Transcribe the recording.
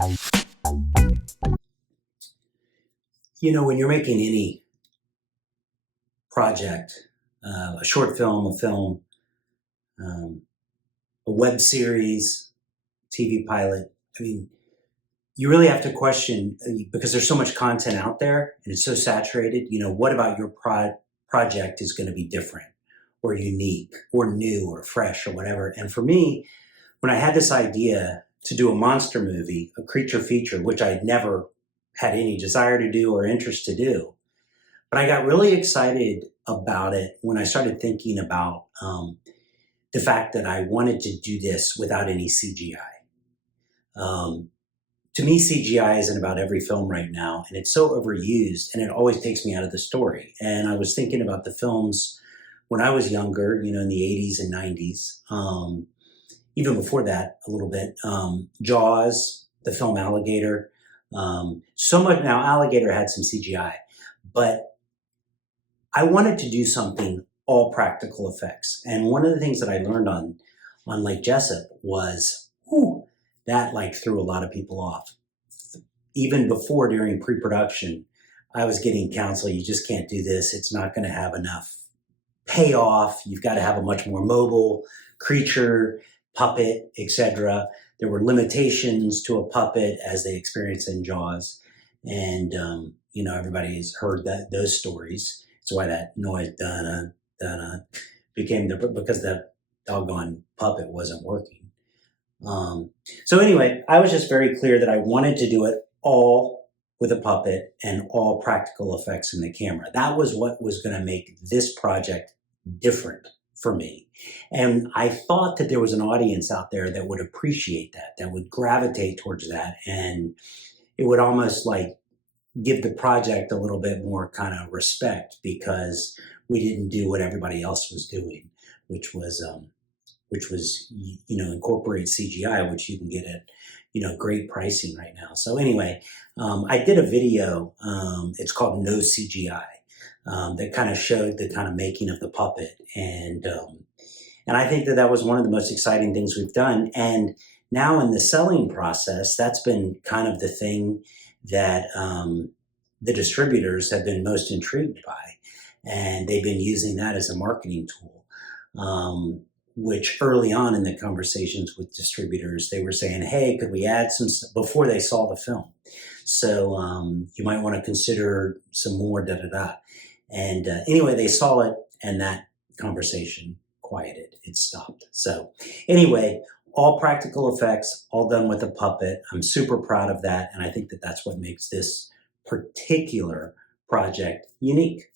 You know, when you're making any project, a short film, a film, um, a web series, TV pilot, I mean, you really have to question because there's so much content out there and it's so saturated. You know, what about your project is going to be different or unique or new or fresh or whatever? And for me, when I had this idea to do a monster movie, a creature feature, which I had never had any desire to do or interest to do, but I got really excited about it when I started thinking about the fact that I wanted to do this without any CGI. To me, CGI is in about every film right now, and it's so overused, and it always takes me out of the story. And I was thinking about the films when I was younger, you know, in the 80s and 90s, even before that a little bit. Jaws, the film Alligator. So much now, Alligator had some CGI, but I wanted to do something all practical effects. And one of the things that I learned on Lake Jesup was, that like threw a lot of people off. Even before, during pre-production, I was getting counsel, you just can't do this. It's not going to have enough payoff. You've got to have a much more mobile creature, puppet, etc. There were limitations to a puppet as they experienced in Jaws. And, you know, everybody's heard those stories. That's why that noise, dun dun became because the doggone puppet wasn't working. So anyway, I was just very clear that I wanted to do it all with a puppet and all practical effects in the camera. That was what was going to make this project different for me. And I thought that there was an audience out there that would appreciate that, that would gravitate towards that. And it would almost like give the project a little bit more kind of respect because we didn't do what everybody else was doing, which was, you know, incorporate CGI, which you can get at, you know, great pricing right now. So anyway, I did a video, it's called No CGI, that kind of showed the kind of making of the puppet. And I think that that was one of the most exciting things we've done. And now in the selling process, that's been kind of the thing that the distributors have been most intrigued by. And they've been using that as a marketing tool. Which early on in the conversations with distributors, they were saying, hey, could we add some stuff before they saw the film? So you might want to consider some more da-da-da. And anyway, they saw it and that conversation quieted. It stopped. So anyway, all practical effects, all done with a puppet. I'm super proud of that. And I think that that's what makes this particular project unique.